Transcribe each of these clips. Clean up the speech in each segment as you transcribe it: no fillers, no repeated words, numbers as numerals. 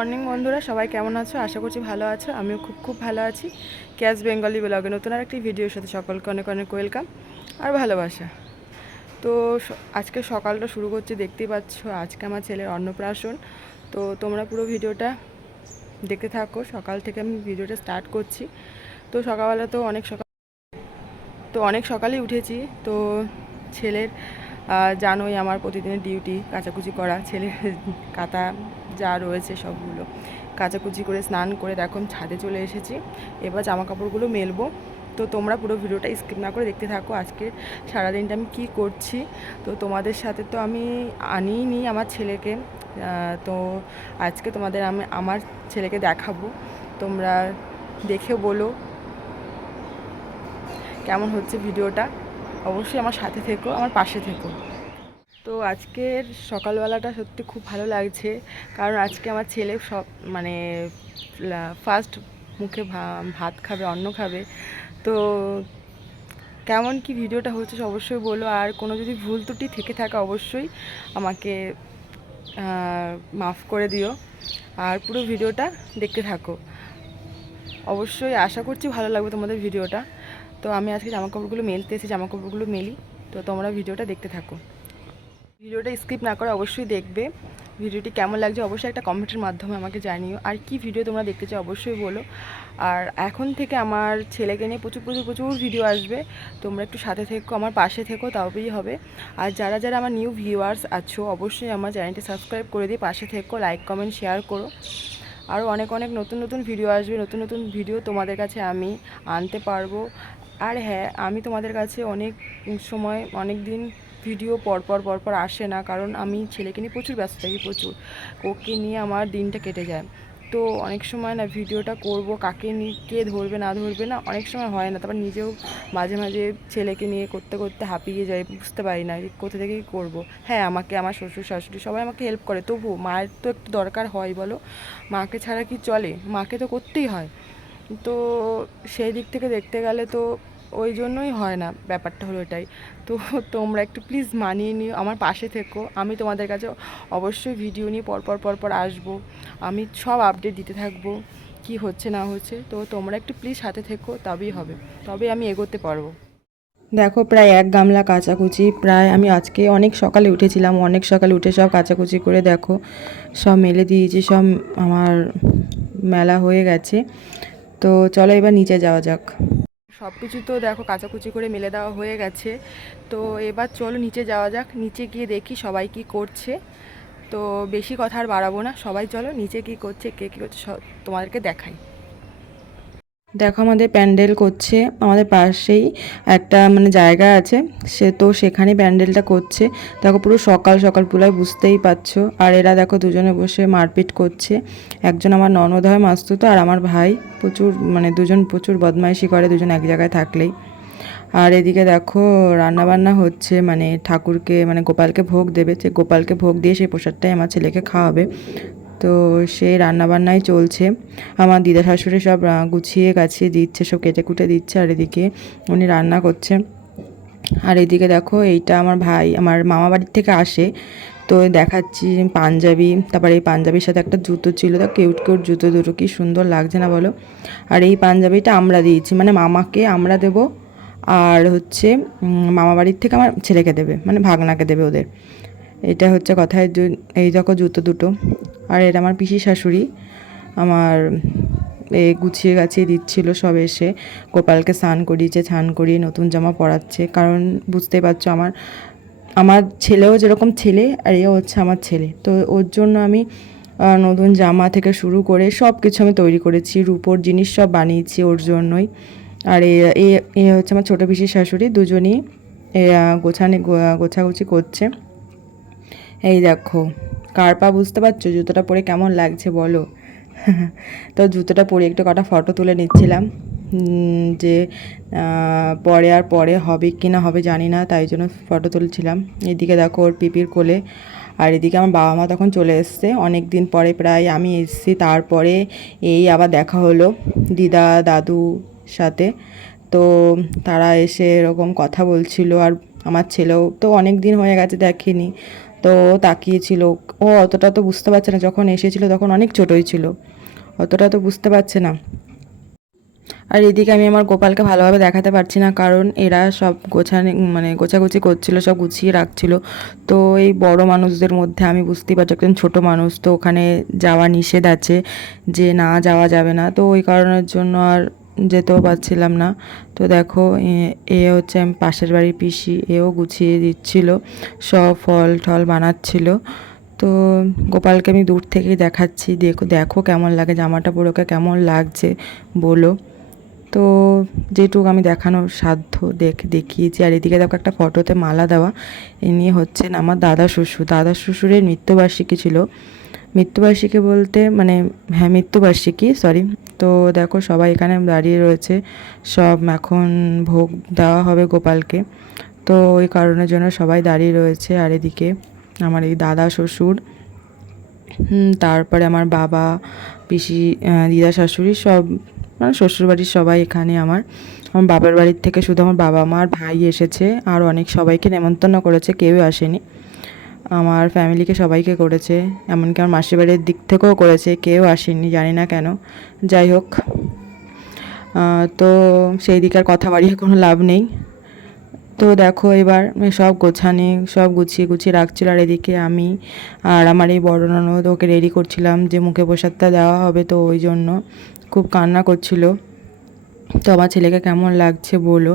Morning বন্ধুরা, সবাই কেমন আছো? আশা করছি ভালো আছো। আমিও খুব ভালো আছি। ক্যাশ বেঙ্গলি ব্লগে নতুন আর একটি ভিডিওর সাথে সকলকে অনেক অনেক ওয়েলকাম আর ভালোবাসা। তো আজকে সকালটা শুরু করছি, দেখতেই পাচ্ছ আজকে আমার ছেলের অন্নপ্রাশন। তো তোমরা পুরো ভিডিওটা দেখতে থাকো। সকাল থেকে আমি ভিডিওটা স্টার্ট করছি। তো সকালবেলা তো অনেক সকালেই উঠেছি। তো ছেলের জানোই আমার প্রতিদিনের ডিউটি কাচাকুচি করা, ছেলের কাতা যা রয়েছে সবগুলো কাচাকুচি করে স্নান করে দেখো ছাদে চলে এসেছি। এবার জামা কাপড়গুলো মেলবো। তো তোমরা পুরো ভিডিওটা স্কিপ না করে দেখতে থাকো। আজকে সারাদিনটা আমি কী করছি তো তোমাদের সাথে তো আমি আনিনি আমার ছেলেকে। তো আজকে তোমাদের আমি আমার ছেলেকে দেখাবো। তোমরা দেখে বলো কেমন হচ্ছে ভিডিওটা। অবশ্যই আমার সাথে থেকো, আমার পাশে থেকো। তো আজকের সকালবেলাটা সত্যি খুব ভালো লাগছে, কারণ আজকে আমার ছেলে সব মানে ফার্স্ট মুখে ভাত খাবে, অন্ন খাবে। তো কেমন কি ভিডিওটা হচ্ছে অবশ্যই বলো, আর কোনো যদি ভুল ত্রুটি থেকে থাকে অবশ্যই আমাকে মাফ করে দিও। আর পুরো ভিডিওটা দেখতে থাকো, অবশ্যই আশা করছি ভালো লাগবে তোমাদের ভিডিওটা। তো আমি আজকে জামাকাপড়গুলো মেলতে এসেছি, জামাকাপড়গুলো মেলি। তো তোমরা ভিডিওটা দেখতে থাকো, ভিডিওটা স্কিপ না করে অবশ্যই দেখবে। ভিডিওটি কেমন লাগছে অবশ্যই একটা কমেন্টের মাধ্যমে আমাকে জানিও। আর কি ভিডিও তোমরা দেখতে চাও অবশ্যই বলো। আর এখন থেকে আমার ছেলেকে নিয়ে প্রচুর ভিডিও আসবে। তোমরা একটু সাথে থেকো, আমার পাশে থেকো, তবেই হবে। আর যারা যারা আমার নিউ ভিউয়ার্স আছো অবশ্যই আমার চ্যানেলটি সাবস্ক্রাইব করে দিয়ে পাশে থেকো, লাইক কমেন্ট শেয়ার করো। আরও অনেক নতুন ভিডিও আসবে, নতুন ভিডিও তোমাদের কাছে আমি আনতে পারবো। আর হ্যাঁ, আমি তোমাদের কাছে অনেক সময় অনেক দিন ভিডিও পরপর আসে না, কারণ আমি ছেলেকে নিয়ে প্রচুর ব্যস্ত থাকি, ওকে নিয়ে আমার দিনটা কেটে যায়। তো অনেক সময় না ভিডিওটা করব, কাকে নিয়ে কে ধরবে না ধরবে না অনেক সময় হয় না। তারপর নিজেও মাঝে ছেলেকে নিয়ে করতে হাঁপিয়ে যাই, বুঝতে পারি না কোথা থেকে কী করবো। হ্যাঁ, আমাকে আমার শ্বশুর শাশুড়ি সবাই আমাকে হেল্প করে, তবু মায়ের তো একটু দরকার হয় বলো। মাকে ছাড়া কি চলে? মাকে তো করতেই হয়। তো সেই দিক থেকে দেখতে গেলে তো ওই জন্যই হয় না, ব্যাপারটা হলো এটাই। তো তোমরা একটু প্লিজ মানিয়ে নিও, আমার পাশে থেকো। আমি তোমাদের কাছে অবশ্যই ভিডিও নিয়ে পরপর আসবো। আমি সব আপডেট দিতে থাকবো কি হচ্ছে না হচ্ছে। তো তোমরা একটু প্লিজ সাথে থেকো, তবেই হবে, তবে আমি এগোতে পারবো। দেখো প্রায় 1 গামলা কাচাকুচি, প্রায় আমি আজকে অনেক সকালে উঠেছিলাম, অনেক সকালে উঠে সব কাচাকুচি করে দেখো সব মেলে দিয়েছি, সব আমার মেলা হয়ে গেছে। তো চলো এবার নিচে যাওয়া যাক। সব কিছু তো দেখো কাচাকুচি করে মেলে দেওয়া হয়ে গেছে। তো এবার চলো নিচে যাওয়া যাক, নিচে গিয়ে দেখি সবাই কি করছে। তো বেশি কথা আর বাড়াবো না, সবাই চলো নিচে কি করছে, কে কী করছে সব তোমাদেরকে দেখাই। দেখো আমাদের প্যান্ডেল করছে, আমাদের পাশেই একটা মানে জায়গা আছে, সেখানে প্যান্ডেলটা করছে। দেখো পুরো সকাল পুরাই বুঝতেই পারছো। আর এরা দেখো দুজনে বসে মারপিট করছে। একজন আমার ননদ হয় মাসতুতো, আর আমার ভাই দুজন প্রচুর বদমাইশি করে দুজন এক জায়গায় থাকলেই। আর এদিকে দেখো রান্নাবান্না হচ্ছে, মানে ঠাকুরকে মানে গোপালকে ভোগ দেবে, যে গোপালকে ভোগ দিয়ে সেই প্রসাদটাই আমার ছেলেকে খাওয়াবে। তো সেই রান্নাবান্নাই চলছে। আমার দিদা শাশুড়ি সব গুছিয়ে গাছিয়ে দিচ্ছে, সব কেটে কুটে দিচ্ছে, আর এদিকে উনি রান্না করছে। আর এদিকে দেখো এইটা আমার ভাই আমার মামা বাড়ির থেকে আসে, তো দেখাচ্ছি পাঞ্জাবি। তারপর এই পাঞ্জাবির সাথে একটা জুতো ছিল, তো কিউট জুতো দুটো, কি সুন্দর লাগছে না বলো। আর এই পাঞ্জাবিটা আমরা দিয়েছি, মানে মামাকে আমরা দেব, আর হচ্ছে মামা বাড়ির থেকে আমার ছেলেকে দেবে, মানে ভাগনাকে দেবে ওদের। এটা হচ্ছে কথায়। এই দেখো জুতো দুটো। আর এটা আমার পিসি শাশুড়ি আমার গুছিয়ে গাছিয়ে দিচ্ছিল সব, এসে গোপালকে স্নান করিয়ে নতুন জামা পরাচ্ছে। কারণ বুঝতেই পারছো আমার আমার ছেলেও যেরকম ছেলে, আর এও হচ্ছে আমার ছেলে। তো ওর জন্য আমি নতুন জামা থেকে শুরু করে সব কিছু আমি তৈরি করেছি, রূপোর জিনিস সব বানিয়েছি ওর জন্যই। আর এ হচ্ছে আমার ছোটো পিসির শাশুড়ি, দুজনই গোছাগুছি করছে। এই দেখো কার পা বুঝতে পারছো, জুতোটা পরে কেমন লাগছে বলো। তো জুতোটা পরে একটু কটা ফটো তুলে নিচ্ছিলাম, যে পরে হবে কি না হবে জানি না, তাই জন্য ফটো তুলছিলাম। এদিকে দেখো ওর পিপির কোলে। আর এদিকে আমার বাবা মা তখন চলে এসছে অনেক দিন পরে, প্রায় আমি এসেছি তারপরে এই আবার দেখা হলো দিদা দাদু সাথে। তো তারা এসে এরকম কথা বলছিল, আর আমার ছেলেও তো অনেক দিন হয়ে গেছে দেখেনি, তো তাকিয়েছিল। ও অতটা তো বুঝতে পারছে না, যখন এসেছিল তখন অনেক ছোটোই ছিল, অতটা তো বুঝতে পারছে না। আর এদিকে আমি আমার গোপালকে ভালোভাবে দেখাতে পারছি না, কারণ এরা সব গোছাগুছি করছিল, সব গুছিয়ে রাখছিল। তো এই বড় মানুষদের মধ্যে আমি বুঝতেই পারছি একজন ছোট মানুষ, তো ওখানে যাওয়া নিষেধ আছে, যে না যাওয়া যাবে না, তো ওই কারণের জন্য আর যেতেও পারছিলাম না। তো দেখো এ হচ্ছে আমি পাশের বাড়ির পিসি, এও গুছিয়ে দিচ্ছিল, সব ফল টল বানাচ্ছিল। তো গোপালকে আমি দূর থেকেই দেখাচ্ছি, দেখো দেখো কেমন লাগে, জামাটা পরে ওকে কেমন লাগছে বলো। তো যেটুকু আমি দেখানোর সাধ্য দেখিয়েছি। আর এদিকে দেখো একটা ফটোতে মালা দেওয়া, ইনি হচ্ছেন আমার দাদা শ্বশুর। দাদা শ্বশুরের মৃত্যুবার্ষিকী ছিল, মৃত্যুবার্ষিকী বলতে মানে হ্যাঁ মৃত্যুবার্ষিকী, সরি। তো দেখো সবাই এখানে দাঁড়িয়ে রয়েছে, সব এখন ভোগ দেওয়া হবে গোপালকে, তো ওই কারণের জন্য সবাই দাঁড়িয়ে রয়েছে। আর এদিকে আমার এই দাদা শ্বশুর, তারপরে আমার বাবা, পিসি, দিদা শাশুড়ি, সব মানে শ্বশুরবাড়ির সবাই এখানে। আমার আমার বাবার বাড়ির থেকে শুধু আমার বাবা মা আর ভাই এসেছে, আর অনেক সবাইকে নেমন্তন্ন করেছে, কেউ আসেনি। আমার ফ্যামিলিকে সবাইকে করেছে, এমনকি আমার মাসির বাড়ির দিক থেকেও করেছে, কেউ আসেনি, জানি না কেন। যাই হোক, তো সেই দিকে আর কথা বাড়িয়ে কোনো লাভ নেই। তো দেখো এবার সব সব গুছিয়ে গুছিয়ে রাখছিল। আর এদিকে আমি আর আমার এই বড় ননদ ওকে রেডি করছিলাম, যে মুখে প্রসাদটা দেওয়া হবে, তো ওই জন্য খুব কান্না করছিল। তো আমার ছেলেকে কেমন লাগছে বলো,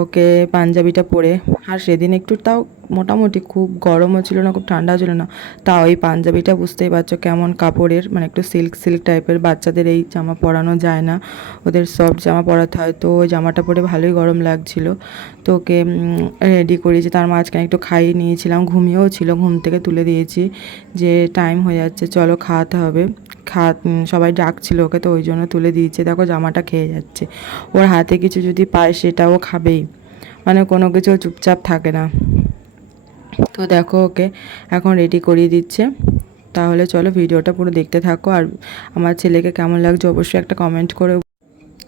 ওকে পাঞ্জাবিটা পরে। আর সেদিন একটু তাও মোটামুটি, খুব গরমও ছিল না, খুব ঠান্ডাও ছিল না, তাও এই পাঞ্জাবিটা বুঝতেই পারছো কেমন কাপড়ের, মানে একটু সিল্ক সিল্ক টাইপের। বাচ্চাদের এই জামা পরানো যায় না, ওদের সফট জামা পরাতে হয়, তো ওই জামাটা পরে ভালোই গরম লাগছিল। তো ওকে রেডি করিয়েছি, তার মাঝখানে একটু খাইয়ে নিয়েছিলাম, ঘুমিয়েও ছিল, ঘুম থেকে তুলে দিয়েছি, যে টাইম হয়ে যাচ্ছে চলো খাওয়াতে হবে। সবাই ডাকছিল ওকে, তো ওই জন্য তুলে দিয়েছে। দেখো জামাটা খেয়ে যাচ্ছে, ওর হাতে কিছু যদি পায় সেটাও খাবেই, মানে কোনো কিছু চুপচাপ থাকে না। তো দেখো ওকে এখন রেডি করিয়ে দিচ্ছে। তাহলে চলো ভিডিওটা পুরো দেখতে থাকো, আর আমার ছেলেকে কেমন লাগছে অবশ্যই একটা কমেন্ট করে।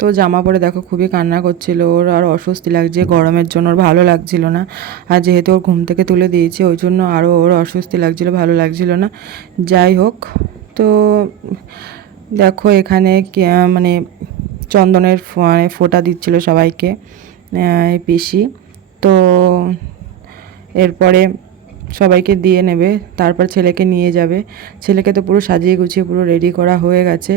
তো জামা পরে দেখো খুবই কান্না করছিল, ওর আর অস্বস্তি লাগছে, গরমের জন্য ওর ভালো লাগছিল না। আর যেহেতু ওর ঘুম থেকে তুলে দিয়েছি ওই জন্য আরও ওর অস্বস্তি লাগছিল, ভালো লাগছিল না। যাই হোক, তো দেখো এখানে মানে চন্দনের মানে ফোঁটা দিচ্ছিল সবাইকে এই পিসি। তো এরপরে সবাইকে দিয়ে নেবে, তারপর ছেলেকে নিয়ে যাবে। ছেলেকে তো পুরো সাজিয়ে গুছিয়ে পুরো রেডি করা হয়ে গেছে।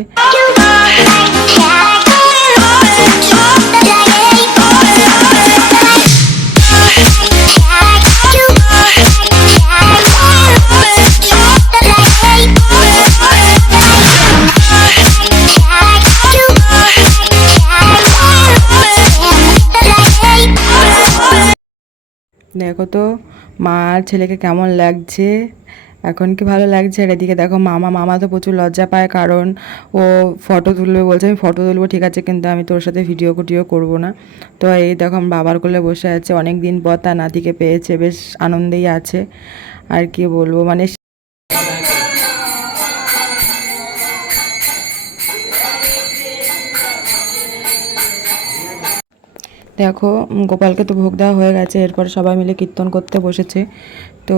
দেখো তো মা আর ছেলেকে কেমন লাগছে, এখন কি ভালো লাগছে। আর এদিকে দেখো মামা তো প্রচুর লজ্জা পায়, কারণ ও ফটো তুলবে বলছে। আমি ফটো তুলবো ঠিক আছে, কিন্তু আমি তোর সাথে ভিডিও করবো না। তো এই দেখো বাবার কোলে বসে আছে, অনেক দিন পর তার নাতিকে পেয়েছে, বেশ আনন্দেই আছে। আর কি বলবো, মানে দেখো গোপালকে তো ভোগ দেওয়া হয়ে গেছে, এরপর সবাই মিলে কীর্তন করতে বসেছে। তো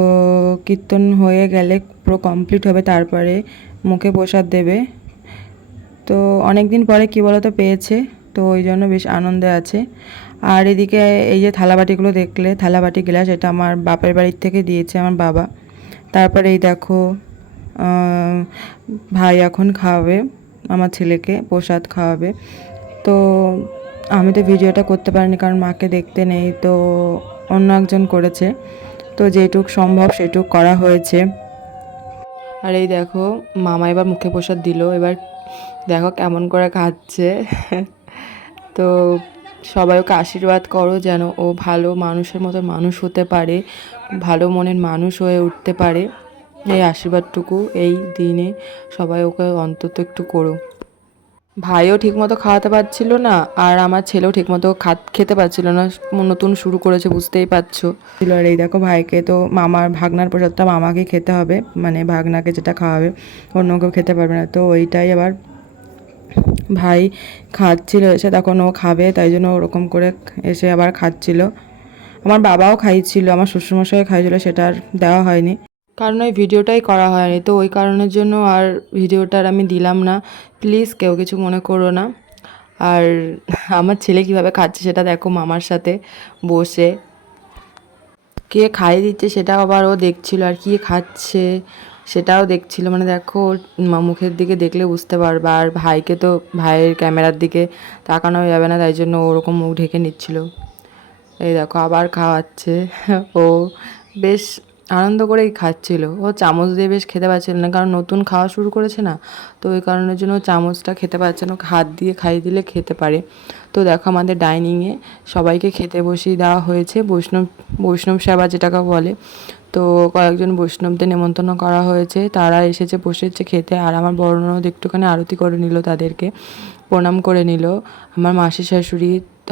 কীর্তন হয়ে গেলে পুরো কমপ্লিট হবে, তারপরে মুখে প্রসাদ দেবে। তো অনেক দিন পরে কী বলো তো পেয়েছে, তো ওই জন্য বেশ আনন্দে আছে। আর এদিকে এই যে থালাবাটিগুলো দেখলে, থালাবাটি গ্লাস, এটা আমার বাপের বাড়ির থেকে দিয়েছে আমার বাবা। তারপরে এই দেখো ভাই এখন খাওয়াবে আমার ছেলেকে, প্রসাদ খাওয়াবে। তো আমি তো ভিডিওটা করতে পারিনি, কারণ মাকে দেখতে নেই, তো অন্য একজন করেছে। তো যেটুক সম্ভব সেটুক করা হয়েছে। আর এই দেখো মামা এবার মুখে প্রসাদ দিল, এবার দেখো কেমন করে খাচ্ছে। তো সবাই ওকে আশীর্বাদ করো যেন ও ভালো মানুষের মতো মানুষ হতে পারে, ভালো মনের মানুষ হয়ে উঠতে পারে। এই আশীর্বাদটুকু এই দিনে সবাই ওকে অন্তত একটু করো। ভাইও ঠিকমতো খাওয়াতে পারছিল না, আর আমার ছেলেও ঠিকমতো খেতে পারছিল না, নতুন শুরু করেছে বুঝতেই পারছো। আর এই দেখো ভাইকে তো মামার ভাগনার প্রসাদটা মামাকে খেতে হবে, মানে ভাগনাকে যেটা খাওয়াবে, অন্য কেউ খেতে পারবে না। তো ওইটাই আবার ভাই খাচ্ছিল এসে, তখন ও খাবে তাই জন্য ওরকম করে এসে আবার খাচ্ছিল। আমার বাবাও খাইছিল, আমার শ্বশুরমশাইও খাইছিল, সেটা আর দেওয়া হয়নি। কারণ ওই ভিডিওটাই করা হয়নি, তো ওই কারণের জন্য আর ভিডিওটা আর আমি দিলাম না। প্লিজ কেউ কিছু মনে করো না। আর আমার ছেলে কিভাবে খাচ্ছে সেটা দেখো, মামার সাথে বসে কে খাইয়ে দিচ্ছে সেটাও আবার ও দেখছিল, আর কি খাচ্ছে সেটাও দেখছিল। মানে দেখো ওর মুখের দিকে দেখলে বুঝতে পারবে। আর ভাইকে তো, ভাইয়ের ক্যামেরার দিকে তাকানো যাবে না, তাই জন্য ওরকম মুখ ঢেকে নিচ্ছিল। এই দেখো আবার খাওয়াচ্ছে। ও বেশ আনন্দ করেই খাচ্ছিল। ও চামচ দিয়ে বেশ খেতে পারছিল না, কারণ নতুন খাওয়া শুরু করেছে না, তো ওই কারণের জন্য চামচটা খেতে পারছে না। ওকে হাত দিয়ে খাইয়ে দিলে খেতে পারে। তো দেখো আমাদের ডাইনিংয়ে সবাইকে খেতে বসিয়ে দেওয়া হয়েছে, বৈষ্ণব সেবা যেটাকে বলে। তো কয়েকজন বৈষ্ণবদের নেমন্তন্ন করা হয়েছে, তারা এসেছে, বসেছে খেতে। আর আমার বড় ননদ একটুখানি আরতি করে নিল, তাদেরকে প্রণাম করে নিল। আমার মাসি শাশুড়ি,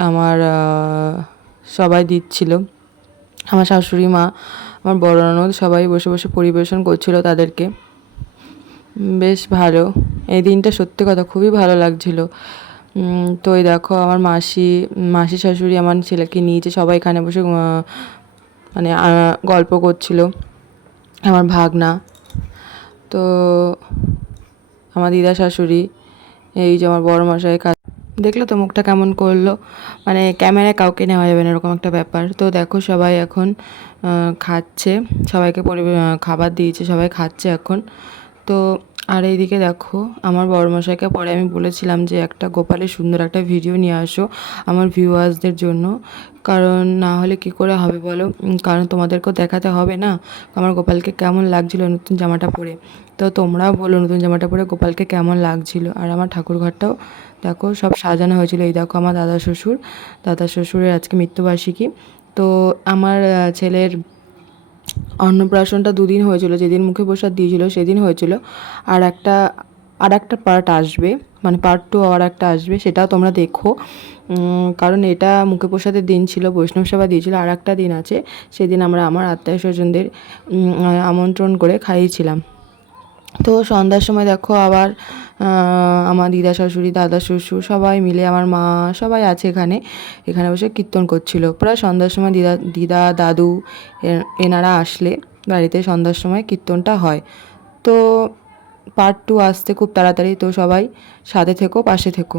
আমার সবাই দিচ্ছিল, আমার শাশুড়ি মা, আমার বড় ননদ সবাই বসে বসে পরিবেশন করছিল তাদেরকে। বেশ ভালো, এই দিনটা সত্যি কথা খুবই ভালো লাগছিল। তো এই দেখো আমার মাসি শাশুড়ি আমার ছেলেকে নিয়েছে, সবাই এখানে বসে মানে গল্প করছিল, আমার ভাগনা। তো আমার দিদা শাশুড়ি, এই যে আমার বড় মশাই দেখলো তো মুখটা কেমন করলো, মানে ক্যামেরায় কাউকে নেওয়া যাবে না এরকম একটা ব্যাপার। তো দেখো সবাই এখন খাচ্ছে, সবাইকে খাবার দিয়েছে, সবাই খাচ্ছে এখন। তো আর এইদিকে দেখো আমার বড়মশাইকে পরে আমি বলেছিলাম যে একটা গোপালের সুন্দর একটা ভিডিও নিয়ে আসো আমার ভিউয়ার্সদের জন্য, কারণ না হলে কি করে হবে বলো, কারণ তোমাদেরকেও দেখাতে হবে না আমার গোপালকে কেমন লাগছিলো নতুন জামাটা পরে। তো তোমরাও বলো নতুন জামাটা পরে গোপালকে কেমন লাগছিল। আর আমার ঠাকুরঘরটাও দেখো সব সাজানো হয়েছিল। এই দেখো আমার দাদা শ্বশুরের আজকে মৃত্যুবার্ষিকী। তো আমার ছেলের অন্নপ্রাশনটা 2 দিন হয়েছিল, যেদিন মুখে প্রসাদ দিয়েছিল সেদিন হয়েছিল। আর একটা পার্ট আসবে, মানে পার্ট 2 আর একটা আসবে, সেটাও তোমরা দেখো। কারণ এটা মুখে প্রসাদের দিন ছিল, বৈষ্ণব সেবা দিয়েছিল। আর একটা দিন আছে, সেদিন আমরা আমার আত্মীয় স্বজনদের আমন্ত্রণ করে খাইয়েছিলাম। তো সন্ধ্যার সময় দেখো আবার আমার দিদা শাশুড়ি, দাদা শ্বশুর সবাই মিলে, আমার মা সবাই আছে এখানে বসে কীর্তন করছিল। প্রায় সন্ধ্যার সময় দিদা দাদু এনারা আসলে বাড়িতে সন্ধ্যার সময় কীর্তনটা হয়। তো পার্ট 2 আসতে খুব তাড়াতাড়ি, তো সবাই সাথে থেকো, পাশে থেকো।